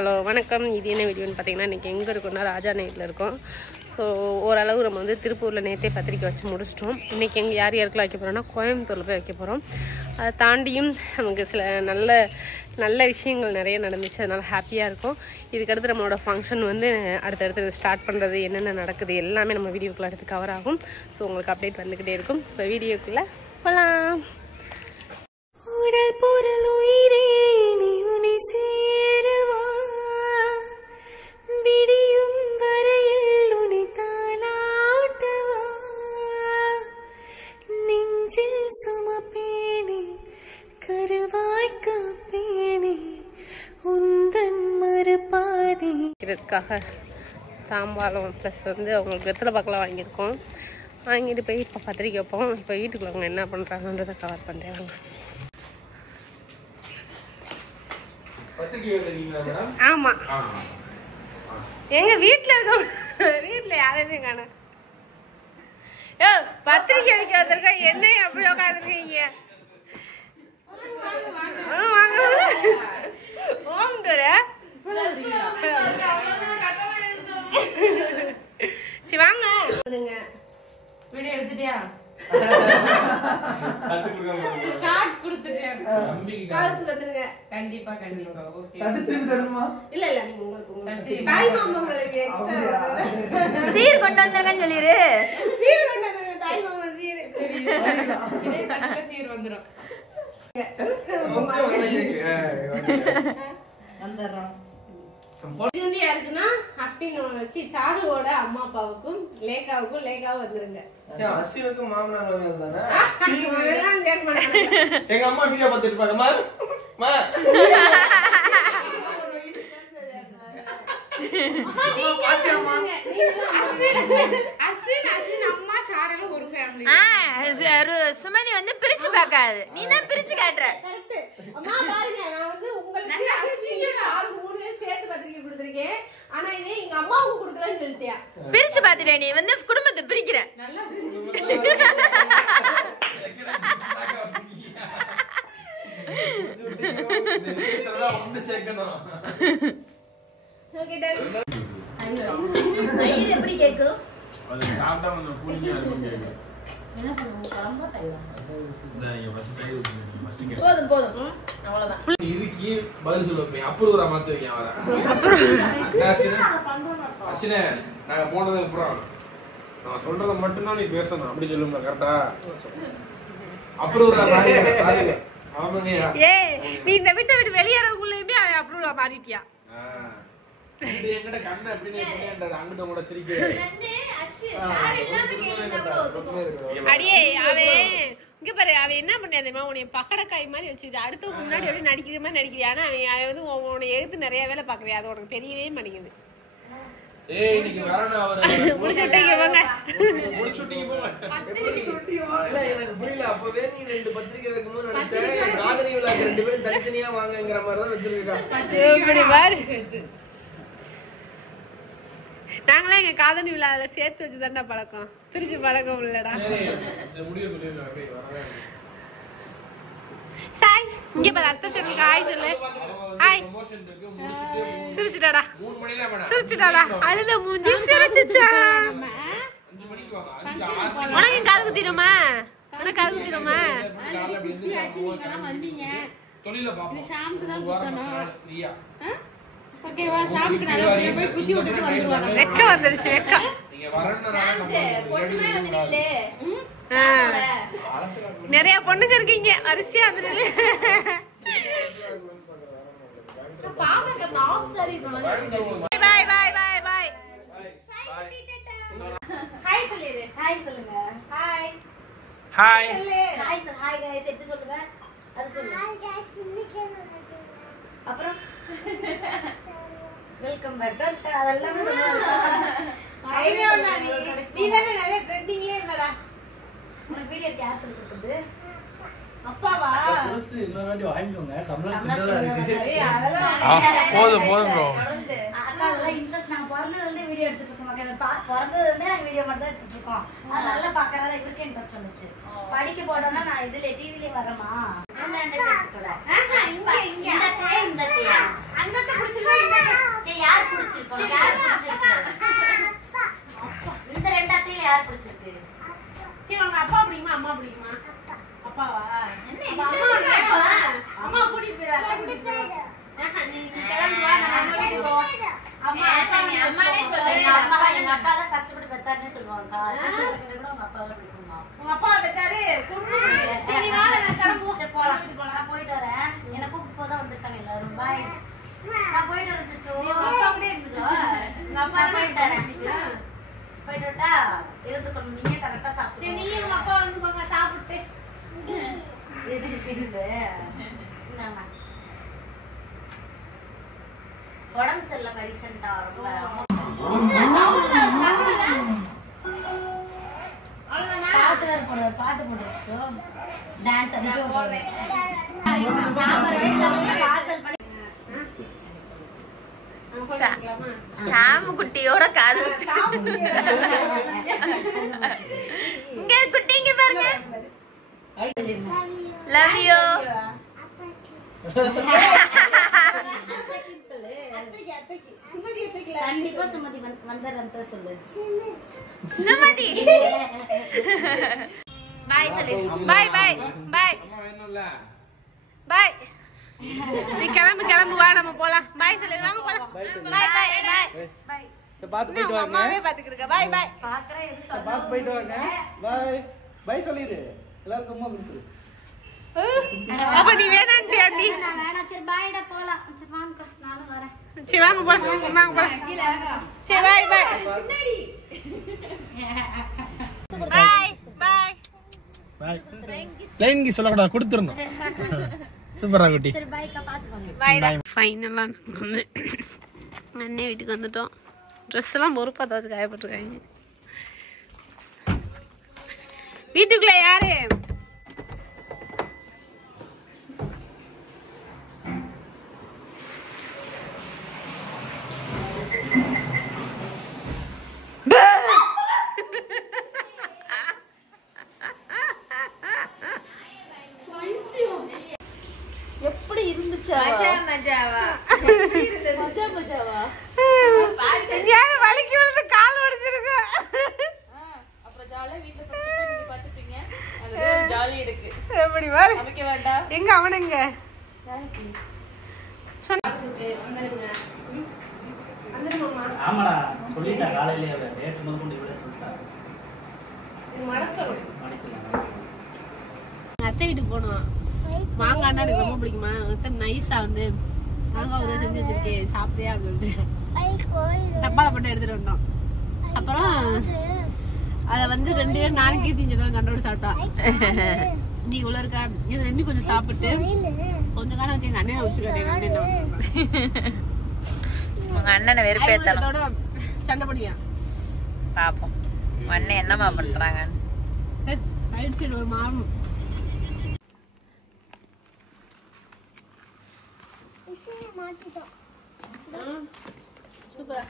Hello வணக்கம். இது என்ன வீடியோன்னு பார்த்தீங்கன்னா இன்றைக்கி எங்கே இருக்கோம்னா ராஜா நைட்டில் இருக்கோம். ஸோ ஓரளவு நம்ம வந்து திருப்பூரில் நேற்றே பத்திரிக்கை வச்சு முடிச்சிட்டோம். இன்றைக்கி எங்கே யார் யாருக்கெல்லாம் வைக்க போகிறோம்னா கோயம்புத்தூரில் போய் வைக்க போகிறோம். அதை தாண்டியும் நமக்கு சில நல்ல விஷயங்கள் நிறைய நடந்துச்சு. அதனால் ஹாப்பியாக இருக்கும். இதுக்கடுத்து நம்மளோட ஃபங்க்ஷன் வந்து அடுத்தடுத்து ஸ்டார்ட் பண்ணுறது என்னென்ன நடக்குது எல்லாமே நம்ம வீடியோக்குள்ளே அடுத்து கவர் ஆகும். ஸோ உங்களுக்கு அப்டேட் வந்துக்கிட்டே இருக்கும். இப்போ வீடியோக்குள்ளே போகலாம். உடல் பொருள் உயிரே நீ உன்னை சேருவா, விடியும் வரையில் உன்னை தாளாட்டுவா, நெஞ்சில் சுமப்பேனே கருவாய் காப்பேனே உந்தன் மறுபாதி. இதுக்காக தாம்பாளம் ப்ளஸ் வந்து அவங்களுக்கு வெத்தலை பாக்கெல்லாம் வாங்கியிருக்கோம். வாங்கிட்டு போய் இப்போ பத்திரிக்கை வைப்போம். இப்போ வீட்டுக்குள்ள அவங்க என்ன பண்ணுறாங்கன்றதை கவர் பண்ணுறாங்க. ஆமா எங்க வீட்டுல இருக்கோம். வீட்டுல யாரையுமே காண. பத்திரிக்கை வைக்க வந்திருக்க என்னையும் அப்படி உட்காந்துருக்கீங்க. வாங்க வீடியோ எடுத்துட்டியா? கண்டிப்பா கண்டிப்பா. இல்ல இல்ல நீங்க உங்களுக்கு தாய் மாமங்களுக்கு சீர் கொண்டு வந்தாங்கன்னு சொல்லிரு. சீர் கொண்டு வந்தாங்க தாய் மாமா சீர். இதே தட்டுல சீர் வந்துரும். வந்துறோம். இது வந்து யாருக்குன்னா அஸ்வின் வச்சு சாருவோட அம்மா அப்பாவுக்கும் லேகாவுக்கும் லேகாவும் வந்துருங்க. அஸ்வினுக்கு மாமனார் தானே. எங்க அம்மா வீடியோ பார்த்துட்டு இருப்பாங்க. சுமதி வந்து பிரிச்சு பார்க்காது, நீ தான் பிரிச்சு காட்டுற. அம்மா பாருங்க, நான் வந்து உங்களுக்கு சேர்த்து பத்திரிக்கை கொடுத்திருக்கேன். ஆனா இவன் எங்க அம்மாவுக்கு கொடுக்கலன்னு சொல்லிட்டியா? பிரிச்சு பாத்துட்டே நீ வந்து குடும்பத்தை பிரிக்கிற. எப்படி கேக்கும்? போதும் போதும் அவ்வளவுதான். இதுக்கு பதில் சொல்லுவேன். அப்ரூவரா மாத்துவீங்க அவரை. அஸ்வினே நாங்க போனதுக்கு அப்புறம் நான் சொல்றத மட்டும்தான் நீ பேசணும் அப்படி சொல்லுங்க. கரெக்டா? அப்ரூவரா மாறிங்க. ஆமாங்க. ஏய் நீ இந்த வீட்டை விட்டு வெளியேறதுக்குள்ளேயுமே அவன் அப்ரூவரா மாறிட்டியா? இது எங்கட கண்ண எப்படின்னு எப்படின்றது அங்கிட்ட கூட சிரிக்கிறேன். அடியே அவன் இங்க பாரு, அவன் என்ன பண்ணா தெரியுமா? உன்னை பக்கடக்காய் மாதிரி வச்சுது. அடுத்தவங்க முன்னாடி அப்படியே நடிக்கிற மாதிரி நடிக்கிறியா? ஆனா அவன் வந்து உன்னை எதிர்த்து நிறைய வேலை பாக்குறியா? அது உனக்கு தெரியவே மாட்டேங்குது. ஏய் இன்னைக்கு வரணும் அவரை முடிச்சுட்டீங்க போங்க. முடிச்சுட்டீங்க போங்க. எப்படி சொல்லிட்டீங்க? இல்ல எனக்கு புரியல. அப்பவே நீ ரெண்டு பத்திரிக்கை வைக்கும்போது நினைச்சேன் காதலி விழாக்கு ரெண்டு பேரும் தனித்தனியா வாங்கங்கற மாதிரி தான் வச்சிருக்காங்க. இப்படி பாரு, நாங்களே எங்க காதலி விழால சேர்த்து வச்சுதான்டா பழக்கம், பிரிச்சு பழக்கம் இல்லடா. சாய் இங்க பாரு, அத்தை சொன்ன ஹாய் சொல்லு. ஹாய் சிரிச்சுட்டாடா, சிரிச்சுட்டாடா. அழுத மூஞ்சி சிரிச்சுச்சா. உனக்கு காது குத்திடுமா? உனக்கு காது குத்திடுமா? வெக்க வந்துருச்சு. வெக்க நிறைய பொண்ணுங்க இருக்கீங்க அரிசியா. பாய் பாய் பாய் பாய். ஹாய் சொல்லிரு. ஹாய் சொல்லுங்க. Hi hi hi sir. Hi guys எப்படி சொல்லுங்க? அது சொல்லுங்க. ஹாய் गाइस இன்னைக்கு அப்புறம் வெல்கம் பேக். அதெல்லாம் சொல்லுங்க. ஐடியா ஒண்ணா நீ தானே நிறைய ட்ரெண்டிங்லயே இருந்தடா. உங்க வீடியோ யார் சொல்லி கொடுத்தது? அப்பாவா? ஃபர்ஸ்ட் இன்னொரு வாட்டி வாங்கிக்கோங்க. தமிழ் சின்னதா இருக்கு. போதும் போதும் ப்ரோ. அக்காலாம் இன்ட்ரஸ்ட். நான் பிறந்ததுல இருந்தே வீடியோ எடுத்துட்டு இருக்கோம். பிறந்ததுல இருந்தே நாங்க வீடியோ மட்டும் தான் எடுத்துட்டு இருக்கோம். அதனால பாக்கறத இவருக்கு இன்ட்ரஸ்ட் வந்துச்சு. படிக்க போறோம்னா நான் இதுல டிவில வரமா அந்த ரெண்டு பேர் கூட. இங்க இந்த டே அங்கத்த புடிச்சிருக்கா இந்த இந்த ரெண்டு அத்தையில யார் பிடிச்சிருக்கு? சரி உங்க அப்பா பிடிக்குமா அம்மா பிடிக்குமா? அப்பாவா? அம்மா கூட்டிட்டு போயிரு. அம்மானே சொல்லு. எங்க அப்பா தான் கஷ்டப்பட்டு பெத்தாருன்னு சொல்லுவாங்க. உங்க அப்பா தான் பிடிக்குமா? உங்க அப்பா பெத்தாரு. சரி வாங்க நான் கிளம்புவோம். போலாம். நான் போயிட்டு வரேன். என்ன கூப்பிட்டு போதான் வந்திருக்காங்க எல்லாரும். பாய். நான் போயிட்டு வரேன் சிச்சு. அப்பா அப்படியே இருந்துக்கோ. உங்க அப்பா போயிட்டு வரேன். போயிட்டு விட்டா இருந்துக்கணும். நீங்க கரெக்டா சாப்பிட்டு. சரி நீ உங்க அப்பா வந்துக்கோங்க சாப்பிட்டு. எதுக்கு சிரிப்பு? என்னண்ணா உடம்பு சரியில்லை ரீசெண்டா ரொம்ப பாட்டு போடுறது டான்ஸ் சாமு குட்டியோட காது இங்க குட்டி இங்க பாருங்க. Love you. கண்டிப்பா சுமதி வந்துடுறேன் சொல்லு. சுமதி பாய் சொல்லு. பாய் பாய் பாய் பாய். நீ கிளம்பு வா நம்ம போலாம். பாய் சொல்லு வாங்க போலாம். பாய் பாய் பாய் பாய். பாத்து போயிட்டு வாங்க. அம்மாவே பாத்துக்கிருக்க. பாய் பாய். பாக்குறேன் எது சொல்ல. பாத்து போயிட்டு வாங்க. பாய் பாய் சொல்லிரு. எல்லாருக்கும் அம்மா கொடுத்துரு. அப்ப நீ வேணான்ட்டியா நீ? நான் வேணாம். சரி பாய்டா போலாம். சரி வாங்க நானும் வரேன். சரி வாங்க போலாம். வாங்க போலாம். சரி பாய் பாய். பாய் பாய் பாய். லைன்க்கு சொல்லக்கூடாது, கொடுத்துடணும். சூப்பரா குட்டி. சரி பாய்க்கா பாத்துக்கோங்க. பாய்டா. ஃபைனலா வந்து அண்ணே வீட்டுக்கு வந்துட்டோம். ட்ரெஸ் எல்லாம் பொறுப்பா தான் காயப்பட்டிருக்காங்க. வீட்டுக்குள்ள யாரு? எப்படி இருந்துச்சு? மஜாவா மஜாவா. வலிக்கு விழுந்து கால் உடைச்சிருக்கு. அப்புறம் ஜாலியா வீட்ல பாத்துட்டீங்க. அது ஜாலி இருக்கு. எப்படி பாரு. நமக்கு வேண்டாம். எங்க அவனுங்க ஆமாடா சொல்லிட்டா காலையிலேயே ரேட் முதல் கொண்டு விட சொல்லிட்டா. அத்தை வீட்டுக்கு போனோம். மாங்காய்னா எனக்கு ரொம்ப பிடிக்குமா. நைஸா வந்து மாங்காய் உதவி செஞ்சு வச்சிருக்கேன் சாப்பிட்டியா அப்படின்னு சொல்லிட்டு டப்பால போட்டு எடுத்துட்டு வந்தோம். அப்புறம் அதை வந்து 2 பேரும் நாளைக்கே திஞ்சதான் கண்டோடு சாப்பிட்டான். நீ உள்ள இருக்கா இது 2 கொஞ்சம் சாப்பிட்டு கொஞ்சம் காலம் வச்சு எங்க அண்ணனை வச்சுக்காட்டேன். உங்க அண்ணனை வெறுப்பேத்தணும். சண்டை பண்ணியான் பாப்போம் உங்க அண்ணன் என்னமா பண்றாங்க. ஆயிடுச்சு ஒரு மாறும். சூப்பரா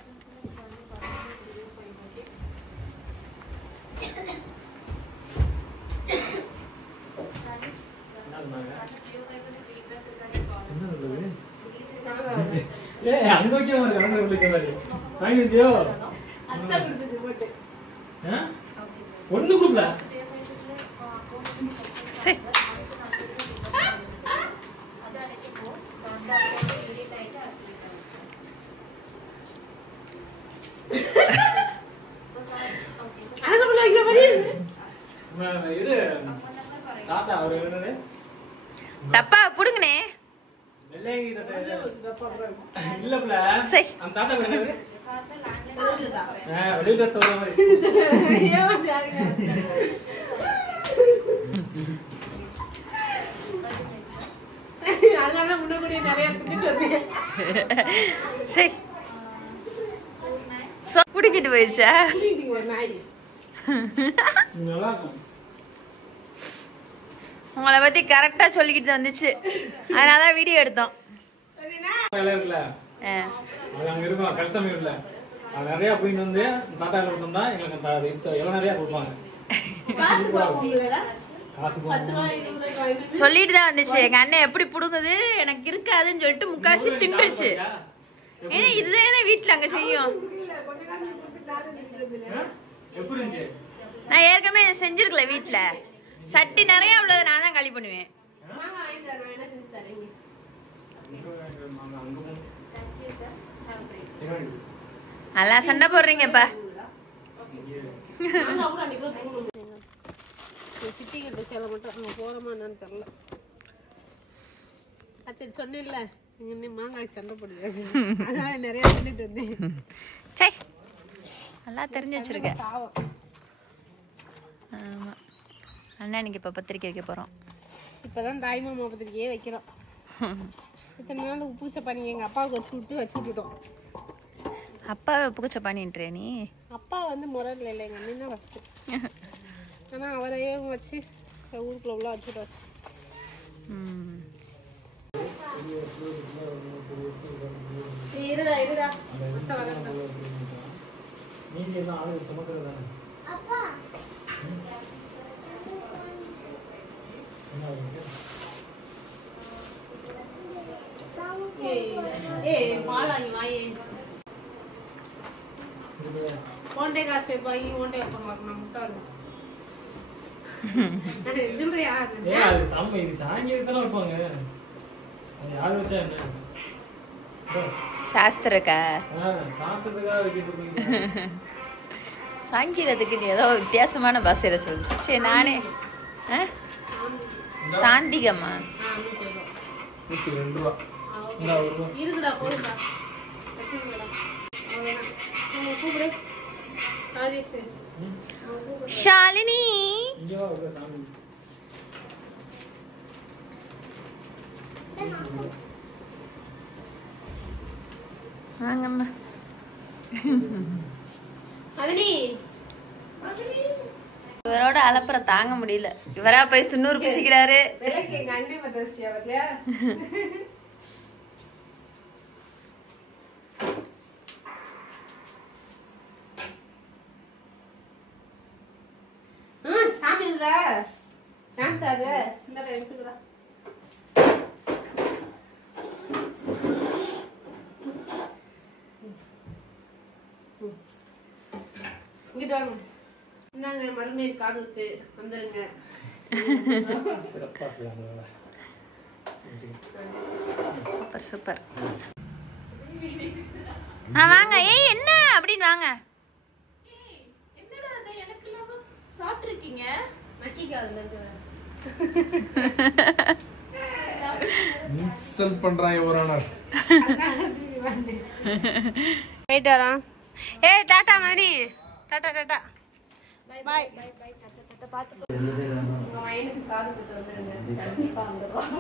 அங்க வைக்க வாங்கிட்டியோ? ஒண்ணு கொடுக்கல. இது தாத்தா அவரு என்னது டப்பா புடுங்கனே. இல்லப்ல சரி. அந்த தாத்தா பேரு வெளியில தோற மாதிரி. அதனால முன்னாடி நிறைய திட்டு வந்தேன். சரி குடிக்கிட்டு போயிடுச்சா? நல்லா இருக்கும். உங்களை பத்தி கரெக்டா சொல்லிக்கிட்டு வந்துச்சு. அதனாலதான் வீடியோ எடுத்தோம். இருக்குல்ல அது அங்க இருக்கும் கல்சமயம் இல்ல அது நிறைய போயிட்டு வந்து தாத்தா கொடுத்தோம்னா எங்களுக்கு எல்லாம் நிறைய கொடுப்பாங்க. சொல்லிட்டு தான் வந்துச்சு. எங்க அண்ணன் எப்படி புடுங்குது எனக்கு இருக்காதுன்னு சொல்லிட்டு முக்காசி தின்றுச்சு. ஏன்னா இதுதானே வீட்டுல அங்க செய்யும். எப்படி இருந்துச்சு? நான் ஏற்கனவே செஞ்சிருக்கல வீட்டுல. சட்டி நிறைய உள்ளதை நான் தான் காலி பண்ணுவேன். நல்லா சண்டை போடுறீங்கப்பா. சிட்டிகிட்ட சேலை மட்டும் அங்கே போகிறோமா என்னன்னு தெரியல. அத்தனை சொன்னேன்ல இங்கே மாங்காய்க்கு சண்டை போடுது, அதனால நிறைய சொல்லிட்டு வந்தேன். சே நல்லா தெரிஞ்சு வச்சிருக்க. ஆமா அண்ணா இன்னைக்கு இப்போ பத்திரிக்கை வைக்க போகிறோம். இப்போதான் தாய்மாமா பத்திரிக்கையே வைக்கிறோம். இத்தனை நாள் உப்பு சப்பானி எங்கள் அப்பாவுக்கு வச்சு விட்டுட்டோம். அப்பாவை புகச்ச பண்ணின்றே நீ? அப்பா வந்து முறையில் இல்லை, எங்கள் அண்ணன் தான் ஃபஸ்ட்டு. ஆனால் அவரையே வச்சு ஊருக்குள்ள உள்ள வச்சுட்டு வச்சு. இருடா இருடா நீங்க என்ன ஆளு சுமக்கிறது தானே? பாலாங்கி வாயே ஓண்டே காசு வாங்கி ஓண்டே வைப்பாங்க முட்டாள். சொல்றியா? அது சாமி இது சாங்கியது தானே வைப்பாங்க. அது யாரு வச்சா என்ன சாஸ்திரக்கா சாஸ்திரத்துக்காக வைக்கிறது. சாங்கிரத்துக்கு நீ ஏதோ வித்தியாசமான பாஷையில சொல்லு. சரி நானே சாந்திகம்மா 102 ரூபா. இருக்குடா போதுடா. கூப்பிடு ராஜேஷ். ஷாலினி இங்க வா உள்ள சாமி. வாங்கம்மா. அதனி இவரோட அலப்பற தாங்க முடியல. இவரா போய் 90 பிசிக்கிறாரு. விலைக்கு எங்க அண்ணே பத்தியா பாத்தியா? சாமி இருக்குதா? டான்ஸ் ஆடு. இந்த இருக்குதா? இங்கிட்டு வாங்க. இந்தாங்க மருமேல் காது ஊத்து வந்துருங்க. Super super. வாங்க. ஏய் என்ன அப்படின்னு வாங்க. என்னடா அது எனக்கு இல்லாம சாப்பிட்டுருக்கீங்க? மக்கிக்காதுல இன்சல்ட் பண்றாங்க ஒரு ஆனார். போயிட்டு வரோம். ஏய் tata Mani. Tata tata. Bye bye bye bye. Tata tata. பாத்து உங்க வயலுக்கு காது குத்து வந்துருங்க. கண்டிப்பா வந்துடுறோம்.